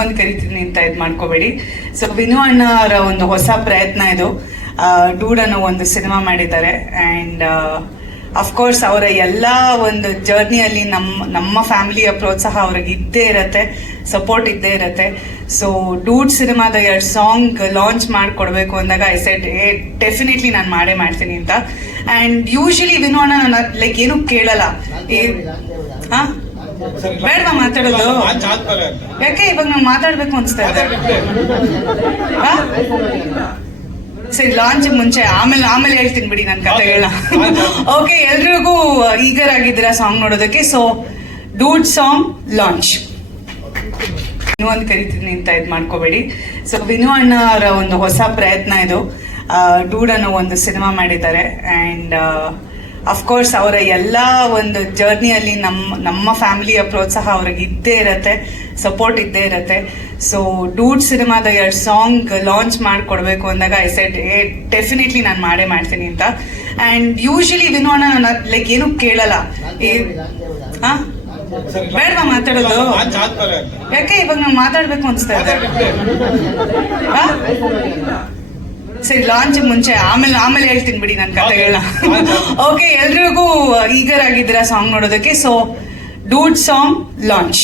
ಒಂದು ಕರಿತೀನಿ ಅಂತ ಇದು ಮಾಡ್ಕೋಬೇಡಿ. ಸೊ ವಿನು ಅಣ್ಣ ಅವರ ಒಂದು ಹೊಸ ಪ್ರಯತ್ನ ಇದು. ಡೂಡ್ ಅನ್ನೋ ಒಂದು ಸಿನಿಮಾ ಮಾಡಿದ್ದಾರೆ. ಅಂಡ್ ಅಫ್ಕೋರ್ಸ್ ಅವರ ಎಲ್ಲ ಒಂದು ಜರ್ನಿಯಲ್ಲಿ ನಮ್ಮ ಫ್ಯಾಮಿಲಿಯ ಪ್ರೋತ್ಸಾಹ ಅವ್ರಿಗೆ ಇದ್ದೇ ಇರತ್ತೆ, ಸಪೋರ್ಟ್ ಇದ್ದೇ ಇರತ್ತೆ. ಸೊ ಡೂಡ್ ಸಿನಿಮಾದ 2 ಸಾಂಗ್ ಲಾಂಚ್ ಮಾಡಿಕೊಡ್ಬೇಕು ಅಂದಾಗ ಐ ಸೆಡ್ ಡೆಫಿನೆಟ್ಲಿ ನಾನು ಮಾಡೇ ಮಾಡ್ತೀನಿ ಅಂತ. ಅಂಡ್ ಯೂಶಲಿ ವಿನು ಅಣ್ಣ ನಾನು ಲೈಕ್ ಏನು ಕೇಳಲ್ಲ. ಹಾ ಬೇಡವಾ ಮಾತಾಡೋದು? ಯಾಕೆ ಇವಾಗ ನಾವು ಮಾತಾಡ್ಬೇಕು ಅನ್ಸ್ತಾ ಇದೆ? ಸರಿ, ಲಾಂಚ್ ಮುಂಚೆ ಆಮೇಲೆ ಹೇಳ್ತೀನಿ ಬಿಡಿ ನನ್ನ ಕಥೆಗಳನ್ನ. ಓಕೆ, ಎಲ್ರಿಗೂ ಈಗರ್ ಆಗಿದ್ದೀರಾ ಸಾಂಗ್ ನೋಡೋದಕ್ಕೆ. ಸೊ ಡೂಡ್ ಸಾಂಗ್ ಲಾಂಚ್ ಒಂದು ಕರಿತೀನಿ ಅಂತ ಇದು ಮಾಡ್ಕೋಬೇಡಿ. ಸೊ ವಿನು ಅಣ್ಣ ಅವರ ಒಂದು ಹೊಸ ಪ್ರಯತ್ನ ಇದು. ಡೂಡ್ ಅನ್ನೋ ಒಂದು ಸಿನಿಮಾ ಮಾಡಿದ್ದಾರೆ. ಅಂಡ್ ಅಫ್ಕೋರ್ಸ್ ಅವರ ಎಲ್ಲ ಒಂದು ಜರ್ನಿಯಲ್ಲಿ ನಮ್ಮ ಫ್ಯಾಮಿಲಿಯ ಪ್ರೋತ್ಸಾಹ ಅವ್ರಿಗೆ ಇದ್ದೇ ಇರತ್ತೆ, ಸಪೋರ್ಟ್ ಇದ್ದೇ ಇರತ್ತೆ. ಸೊ ಡೂಡ್ ಸಿನಿಮಾದ 2 ಸಾಂಗ್ ಲಾಂಚ್ ಮಾಡಿಕೊಡ್ಬೇಕು ಅಂದಾಗ ಐ ಸೆಡ್ ಡೆಫಿನೆಟ್ಲಿ ನಾನು ಮಾಡೇ ಮಾಡ್ತೀನಿ ಅಂತ. ಅಂಡ್ ಯೂಶಲಿ ವಿನು ಅಣ್ಣ ನಾನು ಲೈಕ್ ಏನು ಕೇಳಲ್ಲ. ಹಾ ಬೇಡವಾ ಮಾತಾಡೋದು? ಯಾಕೆ ಇವಾಗ ನಾವು ಮಾತಾಡ್ಬೇಕು ಅನ್ಸ್ತಾ ಇದೆ? ಸರಿ, ಲಾಂಚ್ ಮುಂಚೆ ಆಮೇಲೆ ಹೇಳ್ತೀನಿ ಬಿಡಿ ನನ್ನ ಕಥೆಗಳನ್ನ. ಓಕೆ, ಎಲ್ರಿಗೂ ಈಗರ್ ಆಗಿದ್ದೀರಾ ಸಾಂಗ್ ನೋಡೋದಕ್ಕೆ. So dude song launch